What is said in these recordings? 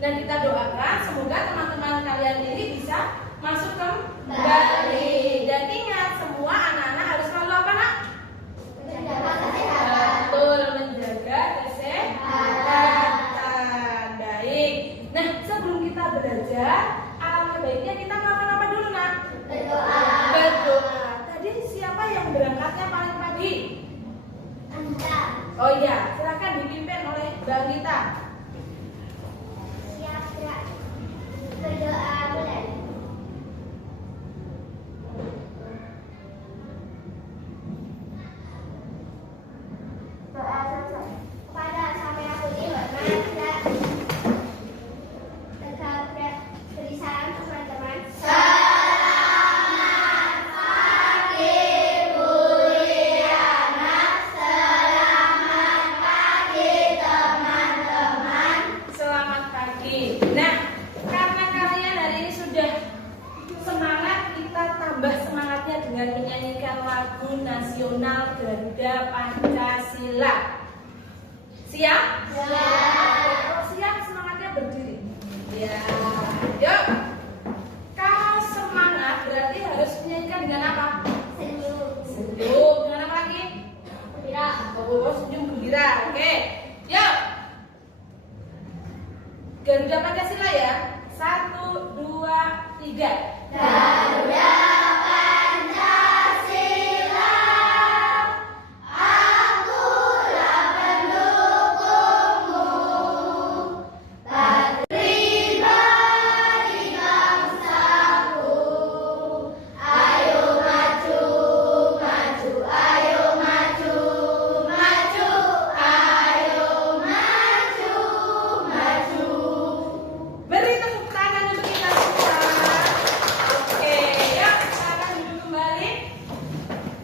Dan kita doakan semoga teman-teman kalian ini bisa masuk kembali. Dan ingat, semua anak-anak harus selalu apa, nak? Menjaga kesehatan. Betul, menjaga kesehatan. Baik. Nah, sebelum kita belajar, alangkah baiknya kita melakukan apa dulu, nak? Berdoa. Berdoa. Tadi siapa yang berangkatnya paling pagi? Anda. Oh iya, silakan dipimpin oleh Mbak Gita. Siap gerak. Berdoa mulai. Doa selesai. Kepada Sang Yang Budi Hormat dan tegak beri salam teman-teman. Selamat pagi Bu Liana. Selamat pagi teman-teman. Selamat pagi. Nah, karena kalian hari ini sudah semangat, kita tambah semangatnya dengan menyanyikan lagu nasional Garuda Pancasila. Siap? Kalau siap, semangatnya berdiri. Ya, yuk. Kalau semangat berarti harus menyanyikan dengan apa? Senyum. Senyum. Dengan apa lagi? Gembira. Oh, senyum gembira. Oke. Yuk. Garuda Pancasila ya. 1, 2, 3. Garuda Pancasila, akulah pendukungmu. Pribadi bangsaku, ayo maju, maju, ayo maju, maju, ayo maju, maju. Beri tepuk tangan untuk kita semua. Oke, yuk kita akan duduk kembali.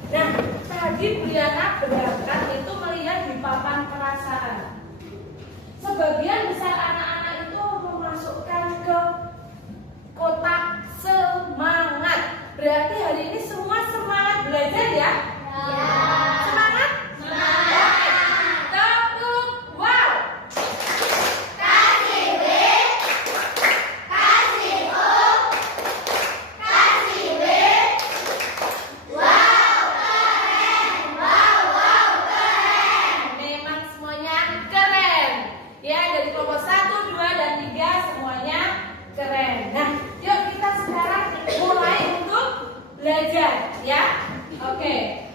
Nah, tadi Bu Liana berangkat itu melihat di papan perasaan. Sebagian besar anak-anak itu memasukkan ke kotak semangat. Berarti hari ini semua semangat belajar ya? Semangat? Oke. Tepuk wow. Kasih B, kasih O, kasih B. Wow, keren. Wow, wow, keren. Memang semuanya keren. Ya, dari kelompok 1, 2, dan 3 semuanya keren. Nah, yuk kita sekarang mulai untuk belajar ya. Oke.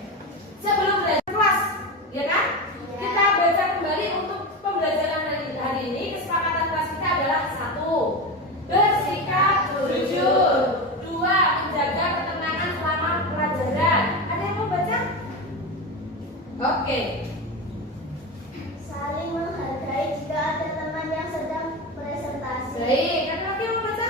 Sebelum belajar kelas, ya kan? Kita baca kembali untuk pembelajaran hari ini. Kesepakatan kelas kita adalah 1. Bersikap jujur. 2. Menjaga ketenangan selama pelajaran. Ada yang mau baca? Oke. Saling menghargai jika ada teman yang sedang presentasi. Baik, ada lagi yang mau baca?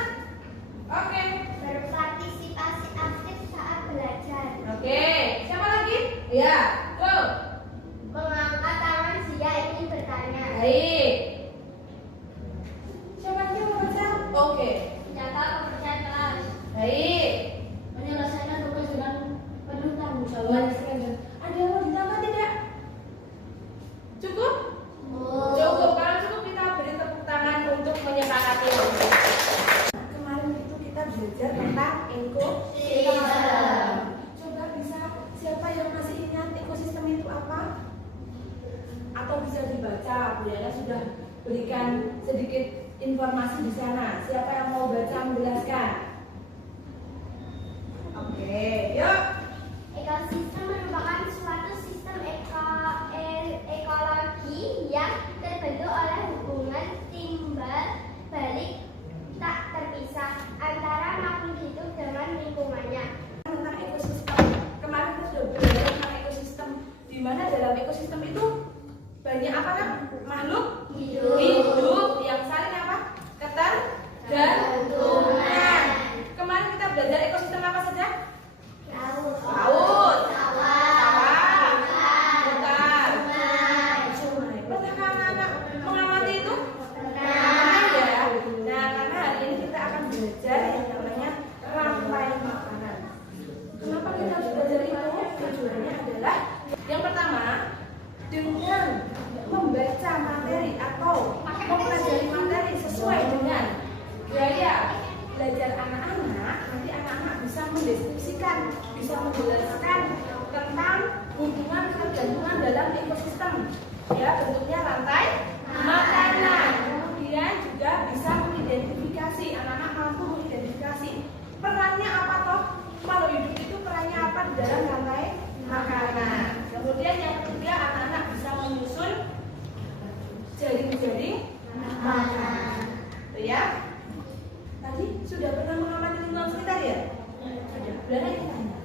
Oke. Berpartisipasi aktif saat belajar. Oke. Siapa lagi? Ya, go. Mengangkat tangan jika ingin bertanya. Baik. Siapa lagi yang mau baca? Oke. Menjaga kepercayaan kelas. Baik. Menyelesaikan tugas dengan penuh tanggung Ada yang mau ditambah tidak? Cukup? jawab. Cukup. Kalau cukup kita beri tepuk tangan untuk menyepakati. Kemarin itu kita belajar tentang ekosistem. Coba bisa siapa yang masih ingat ekosistem itu apa? Atau bisa dibaca? Bu Liana sudah berikan sedikit informasi di sana. Siapa yang mau baca menjelaskan? Oke, yuk. Ekosistem merupakan suatu sistem ekologi yang terbentuk oleh hubungan timbal balik tak terpisah antara makhluk hidup dengan lingkungannya. Tentang ekosistem. Kemarin kita sudah belajar tentang ekosistem, di mana dalam ekosistem itu banyak apa kan? Makhluk hidup yang saling apa? Ketergantungan. Kemarin kita belajar ekosistem apa saja? Laut, sawah, hutan, sungai. Pernahkah anak-anak mengamati itu? Pernah ya. Nah, karena hari ini kita akan belajar yang namanya rantai makanan. Kenapa kita harus belajar itu? Tujuannya adalah yang pertama, dengan membaca materi atau mempelajari materi sesuai sesuai dengan gaya belajar anak-anak, nanti anak-anak bisa mendeskripsikan, bisa menjelaskan tentang hubungan ketergantungan dalam ekosistem. Ya, bentuknya rantai makanan. Kemudian juga bisa mengidentifikasi, anak-anak mampu mengidentifikasi perannya apa toh? Kalau hidup itu perannya apa di dalam rantai makanan. Kemudian yang ketiga, anak-anak bisa menyusun jaring-jaring makanan. Tuh ya. Tadi sudah pernah mengamati lingkungan sekitar ya? Sudah. Boleh kita tanya.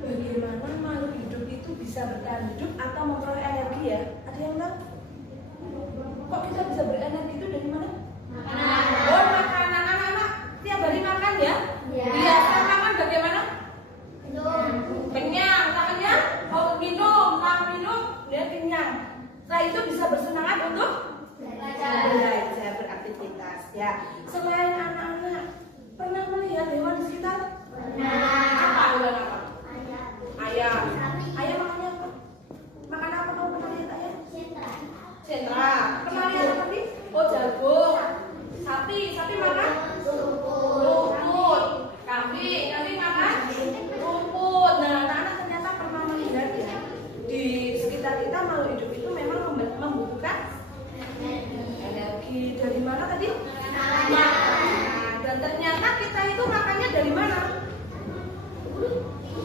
Bagaimana makhluk hidup itu bisa bertahan hidup atau memperoleh energi ya? Ada yang tahu? Kok kita bisa berenergi itu dari mana? Makanan. Oh, makanan. Anak-anak tiap hari makan ya? Iya. Biasa makan bagaimana? Minum. Kenyang, makannya? Oh, minum, dia kenyang. Setelah itu bisa bersemangat untuk belajar, beraktivitas ya. Selain anak-anak, pernah melihat hewan di sekitar? Apa hewan apa? Ayam. Ayam makannya apa? Makan apa kamu pernah lihat ayam? Sentra. Pernah lihat apa tadi? Oh, jagung. Sapi makan? Rumput. Kambing makan? Rumput. Nah, anak-anak ternyata pernah melihat ya. Di sekitar kita makhluk hidup itu memang membutuhkan energi. Dari mana tadi? Makanan. Dan ternyata kita itu makannya dari mana?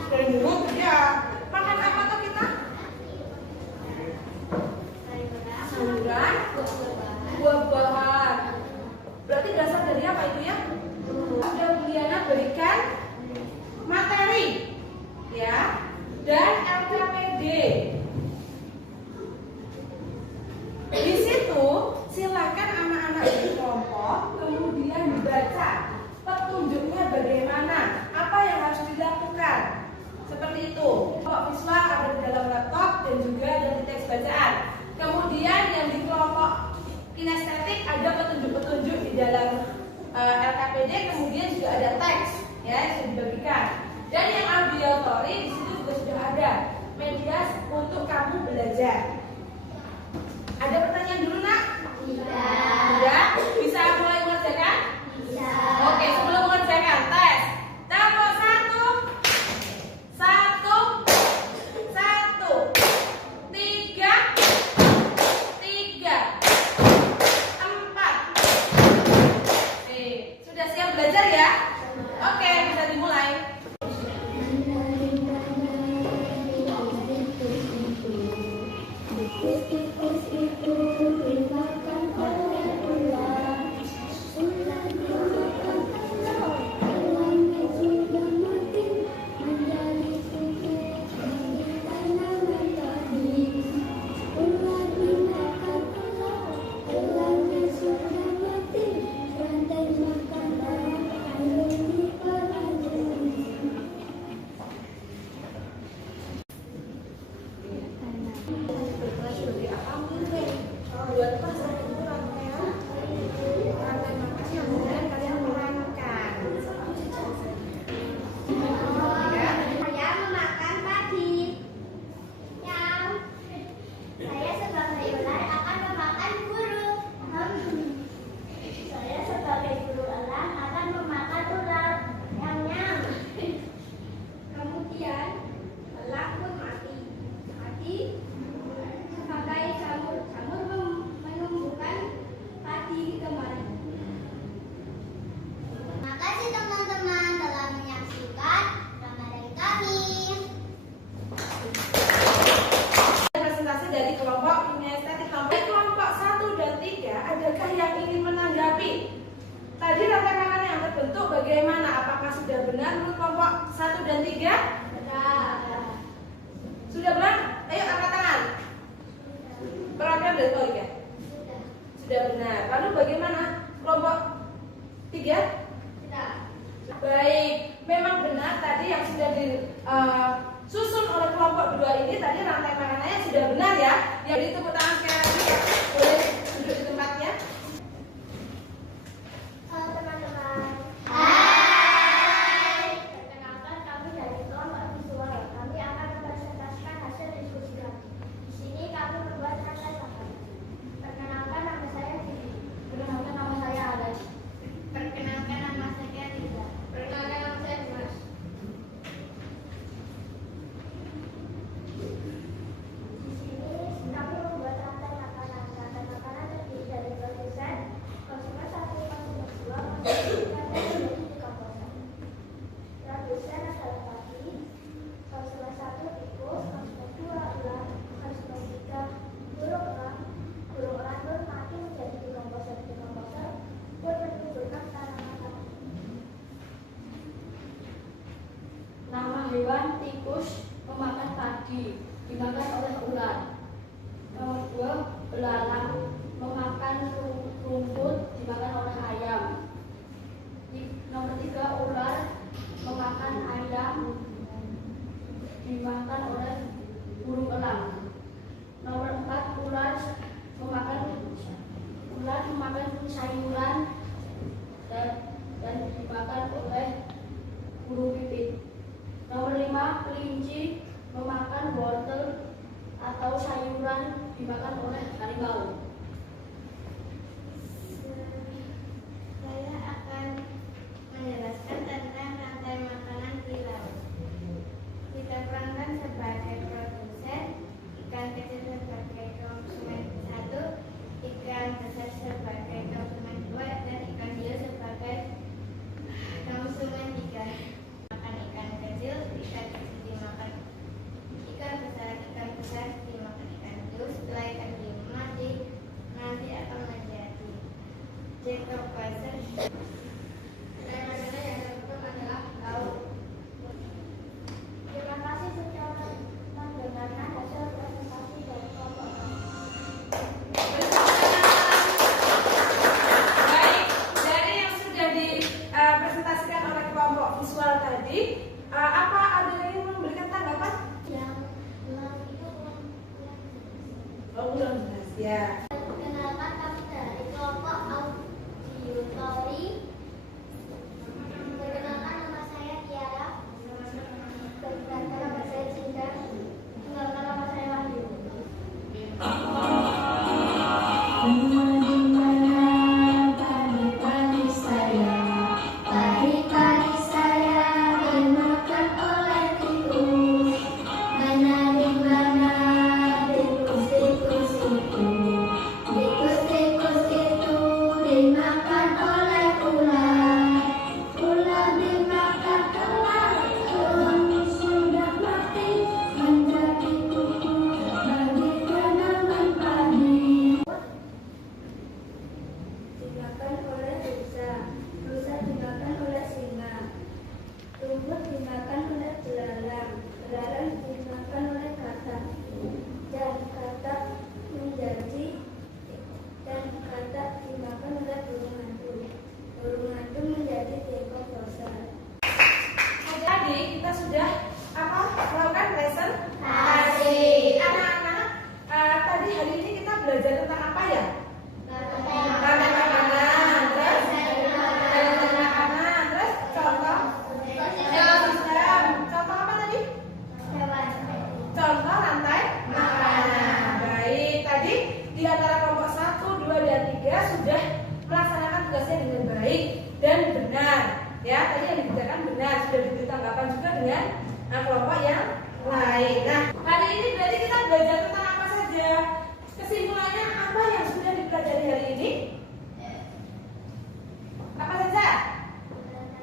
Dari mulut ya. Makan apa tuh kita? Sayuran, buah-buahan. Berarti berasal dari apa itu ya? Sudah Buliana berikan materi ya, dan LKPD. Di situ silakan anak-anak di kelompok kemudian dibaca petunjuknya bagaimana, apa yang harus dilakukan. Seperti itu. Kelompok visual ada di dalam laptop dan juga ada di teks bacaan. Kemudian yang di kelompok kinestetik ada petunjuk-petunjuk di dalam LKPD, kemudian juga ada teks ya yang sudah dibagikan. Dan yang auditory di situ juga sudah ada media untuk kamu belajar. Ada pertanyaan dulu nak? Tidak. Bisa mulai mengerjakan? Bisa. Oke, sebelum mengerjakan tes. Tempo 1, 3, 4. Oke, sudah siap belajar ya? Oke, bisa dimulai. Sebagai apa mungkin? Buat pasar itu rantai makanan yang kemudian kalian memainkan. Saya memakan padi. Yang saya sebagai ular akan memakan burung. Saya sebagai burung elang akan memakan ular. Yang kemudian elang pun mati. Sebagai jamur menumbuhkan padi kembali. Terima kasih teman-teman telah menyaksikan drama dari kami. Presentasi dari kelompok kinestetik. Di kelompok 1 dan 3, adakah yang ingin menanggapi? Tadi rantai makanan yang terbentuk bagaimana? Apakah sudah benar menurut kelompok 1 dan 3? Sudah benar? Ayo angkat tangan. Perhatian dari kelompok ya? Sudah benar. Lalu bagaimana kelompok 3? Baik, memang benar tadi yang sudah disusun oleh kelompok 2 ini tadi rantai makanannya sudah benar ya. Yang beri tepuk tangan sekali lagi ya. Boleh duduk di tempatnya. Halo teman-teman. Hai. Perkenalkan kami dari kelompok visual. Kami akan mempresentasikan hasil diskusi kami. Di sini kami membuat rantai makanan. Perkenalkan nama saya Vivi. dimakan oleh ular. Nomor 2, belalang memakan rumput dimakan oleh ayam. Nomor 3, ular memakan ayam dimakan oleh burung elang. Nomor 4, ular memakan sayuran dan dimakan oleh burung pipit. Nomor 5, kelinci memakan wortel atau sayuran dimakan oleh harimau. Saya akan menjelaskan tentang rantai makanan di laut. Kita perankan sebagai produsen, ikan kecil sebagai konsumen 1, ikan besar sebagai konsumen 2, dan ikan hias sebagai konsumen 3. Makan ikan kecil dimakan ikan besar dimakan ikan hias. Setelah ikan hias mati, nanti akan menjadi Jacobizer. Makanan yang tertutup adalah laut. Terima kasih sudah mendengarkan hasil presentasi dari kelompok kami. Baik, dari yang sudah dipresentasikan oleh kelompok visual tadi, apa ada yang memberikan tanggapan? Yang ulang itu ulang. Oh, belum jelas ya. Perkenalkan kami dari kelompok auditori. Perkenalkan nama saya Tiara. Perkenalkan nama saya Cinta. Perkenalkan nama saya Wahyu. Pagi-pagi saya dimakan oleh tikus. Mana di mana tikus-tikus itu? Tikus-tikus itu dimakan oleh ular. Ular dimakan ular. Ular sudah mati menjadi pupuk bagi tanaman padi. Dimakan oleh rusa. Rusa dimakan oleh singa. Rumput dimakan oleh belalang. Belalang dimakan oleh katak. Dan katak dimakan oleh burung hantu. Burung hantu menjadi jengkol besar. Tadi kita sudah melakukan presentasi. Anak-anak, tadi hari ini kita belajar tentang apa ya? Rantai makanan, terus rantai makanan, terus contoh ekosistem. Contoh apa tadi? Contoh rantai makanan. Baik, tadi di antara kelompok 1, 2, dan 3 sudah melaksanakan tugasnya dengan baik dan benar. Ya, tadi yang dikerjakan benar, sudah diberi tanggapan juga dengan kelompok yang lain. Nah, hari ini berarti kita belajar tentang apa saja? Kesimpulannya apa yang sudah dipelajari hari ini? Apa saja?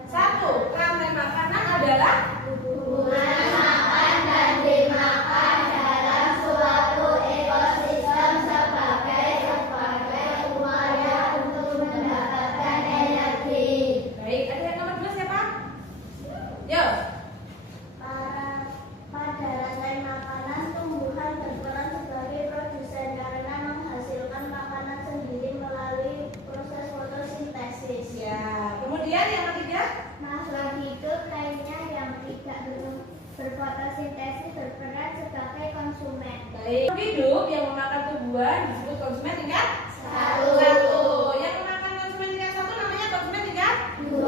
1, rantai makanan adalah Hubungan makan dan dimakan dalam suatu ekosistem sebagai upaya untuk mendapatkan energi. baik. Ada yang nomor 2 siapa? Yo. Pada rantai makanan, tumbuhan berperan sebagai produsen karena menghasilkan makanan sendiri melalui proses fotosintesis. Ya. Kemudian yang ketiga? Makhluk hidup lainnya yang tidak berfotosintesis berperan sebagai konsumen. Baik. Hidup yang memakan tumbuhan disebut konsumen tingkat 1. Yang memakan konsumen tingkat 1 namanya konsumen tingkat 2.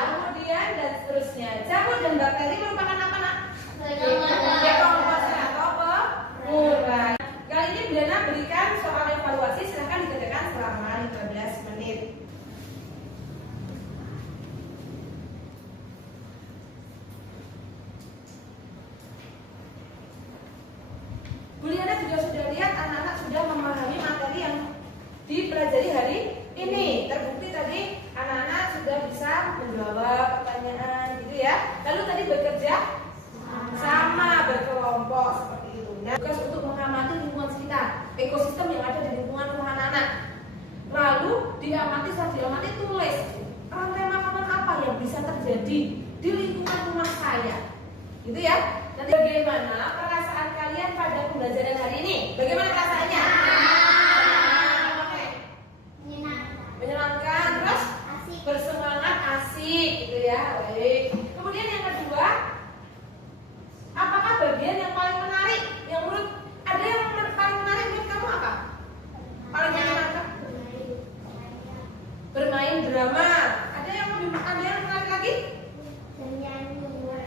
Kemudian dan seterusnya. Jamur dan bakteri merupakan apa, Nak? Dekomposer atau pengurang. Kali ini Bilana berikan soal evaluasi, silahkan dikerjakan selama 15 menit. Bu Liana juga sudah lihat anak-anak sudah memahami materi yang dipelajari hari ini. Terbukti tadi anak-anak sudah bisa menjawab pertanyaan gitu ya. Lalu tadi bekerja sama, berkelompok seperti itu. Nah, tugas untuk mengamati lingkungan sekitar, ekosistem yang ada di lingkungan rumah anak-anak. Lalu diamati, setelah diamati tulis rantai makanan apa yang bisa terjadi di lingkungan rumah saya, gitu ya. Nanti bagaimana perasaan kalian pembelajaran hari ini? Bagaimana perasaannya? Oke. Menyenangkan, terus Asik. bersemangat, asik gitu ya. Baik. Kemudian yang kedua, apakah bagian yang paling menarik? Yang menurut ada yang paling menarik menurut kamu apa? Paling menyenangkan? Bermain drama. Ada yang menarik lagi?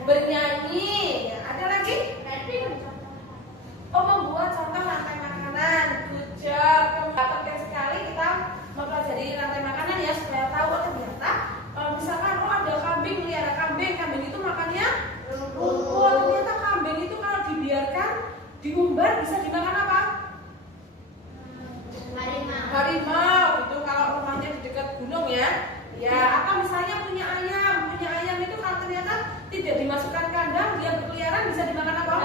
Bernyanyi. Ya, ada lagi? Oh, membuat contoh rantai makanan. Good job. Penting sekali kita mempelajari rantai makanan ya supaya tahu ternyata misalkan ada kambing, melihara kambing itu makannya rumput. Ternyata kambing itu kalau dibiarkan diumbar bisa dimakan apa? Harimau. Itu kalau rumahnya di dekat gunung ya. Ya, atau misalnya punya ayam itu kalau ternyata tidak dimasukkan kandang dia berkeliaran bisa dimakan apa?